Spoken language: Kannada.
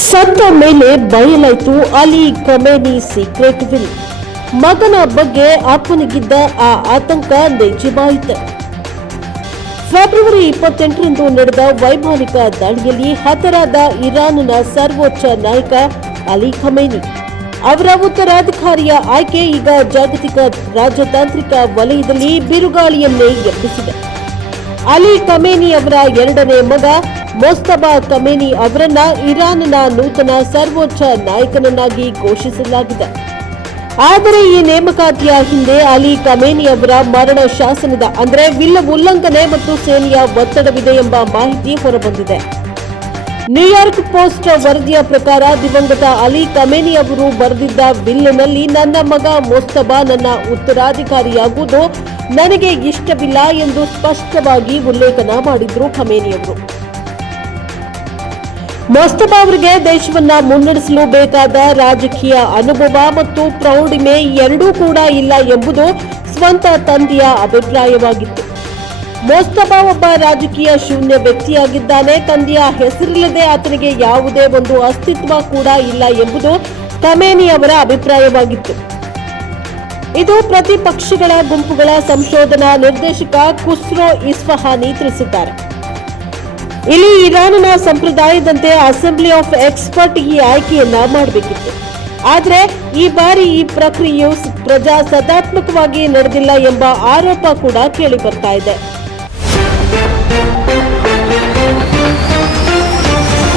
ಸತ್ತ ಮೇಲೆ ಬಯಲಾಯಿತು ಅಲಿ ಖಮೇನಿ ಸೀಕ್ರೆಟ್ ವಿಲ್. ಮಗನ ಬಗ್ಗೆ ಅಪ್ಪನಿಗಿದ್ದ ಆ ಆತಂಕ ನಿಜವಾಯಿತು. ಫೆಬ್ರವರಿ 28ರಂದು ನಡೆದ ವೈಮಾನಿಕ ದಾಳಿಯಲ್ಲಿ ಹತರಾದ ಇರಾನ್ನ ಸರ್ವೋಚ್ಚ ನಾಯಕ ಅಲಿ ಖಮೇನಿ ಅವರ ಉತ್ತರಾಧಿಕಾರಿಯ ಆಯ್ಕೆ ಈಗ ಜಾಗತಿಕ ರಾಜತಾಂತ್ರಿಕ ವಲಯದಲ್ಲಿ ಬಿರುಗಾಳಿಯನ್ನೇ ಎಬ್ಬಿಸಿದೆ. ಅಲಿ ಖಮೇನಿ ಅವರ ಎರಡನೇ ಮಗ ಮೊಸ್ತಬಾ ಖಮೇನಿ ಅವರನ್ನ ಇರಾನ್ನ ನೂತನ ಸರ್ವೋಚ್ಚ ನಾಯಕನನ್ನಾಗಿ ಘೋಷಿಸಲಾಗಿದೆ. ಆದರೆ ಈ ನೇಮಕಾತಿಯ ಹಿಂದೆ ಅಲಿ ಖಮೇನಿ ಅವರ ಮರಣ ಶಾಸನದ ಅಂದರೆ ವಿಲ್ ಉಲ್ಲಂಘನೆ ಮತ್ತು ಸೇನೆಯ ಒತ್ತಡವಿದೆ ಎಂಬ ಮಾಹಿತಿ ಹೊರಬಂದಿದೆ. ನ್ಯೂಯಾರ್ಕ್ ಪೋಸ್ಟ್ ವರದಿಯ ಪ್ರಕಾರ ದಿವಂಗತ ಅಲಿ ಖಮೇನಿ ಅವರು ಬರೆದಿದ್ದ ವಿಲ್ನಲ್ಲಿ ನನ್ನ ಮಗ ಮೊಸ್ತಬಾ ನನ್ನ ಉತ್ತರಾಧಿಕಾರಿಯಾಗುವುದು ನನಗೆ ಇಷ್ಟವಿಲ್ಲ ಎಂದು ಸ್ಪಷ್ಟವಾಗಿ ಉಲ್ಲೇಖನ ಮಾಡಿದ್ರು ಖಮೇನಿ ಅವರು. ಮೊಸ್ತಬಾ ಅವರಿಗೆ ದೇಶವನ್ನ ಮುನ್ನಡೆಸಲು ಬೇಕಾದ ರಾಜಕೀಯ ಅನುಭವ ಮತ್ತು ಪ್ರೌಢಿಮೆ ಎರಡೂ ಕೂಡ ಇಲ್ಲ ಎಂಬುದು ಸ್ವಂತ ತಂದೆಯ ಅಭಿಪ್ರಾಯವಾಗಿತ್ತು. ಮೊಸ್ತಬಾ ಒಬ್ಬ ರಾಜಕೀಯ ಶೂನ್ಯ ವ್ಯಕ್ತಿಯಾಗಿದ್ದಾನೆ. ತಂದೆಯ ಹೆಸರಿಲ್ಲದೆ ಆತನಿಗೆ ಯಾವುದೇ ಒಂದು ಅಸ್ತಿತ್ವ ಕೂಡ ಇಲ್ಲ ಎಂಬುದು ಖಮೇನಿ ಅವರ ಅಭಿಪ್ರಾಯವಾಗಿತ್ತು. ಇದು ಪ್ರತಿಪಕ್ಷಗಳ ಗುಂಪುಗಳ ಸಂಶೋಧನಾ ನಿರ್ದೇಶಕ ಖುಸ್ರೋ ಇಸ್ಫಹಾನಿ ತಿಳಿಸಿದ್ದಾರೆ. ಇಲ್ಲಿ ಇರಾನ್ನ ಸಂಪ್ರದಾಯದಂತೆ ಅಸೆಂಬ್ಲಿ ಆಫ್ ಎಕ್ಸ್ಪರ್ಟ್ ಈ ಆಯ್ಕೆಯನ್ನ ಮಾಡಬೇಕಿತ್ತು. ಆದರೆ ಈ ಬಾರಿ ಈ ಪ್ರಕ್ರಿಯೆಯು ಪ್ರಜಾಸತ್ತಾತ್ಮಕವಾಗಿ ನಡೆದಿಲ್ಲ ಎಂಬ ಆರೋಪ ಕೂಡ ಕೇಳಿ ಬರ್ತಾ ಇದೆ.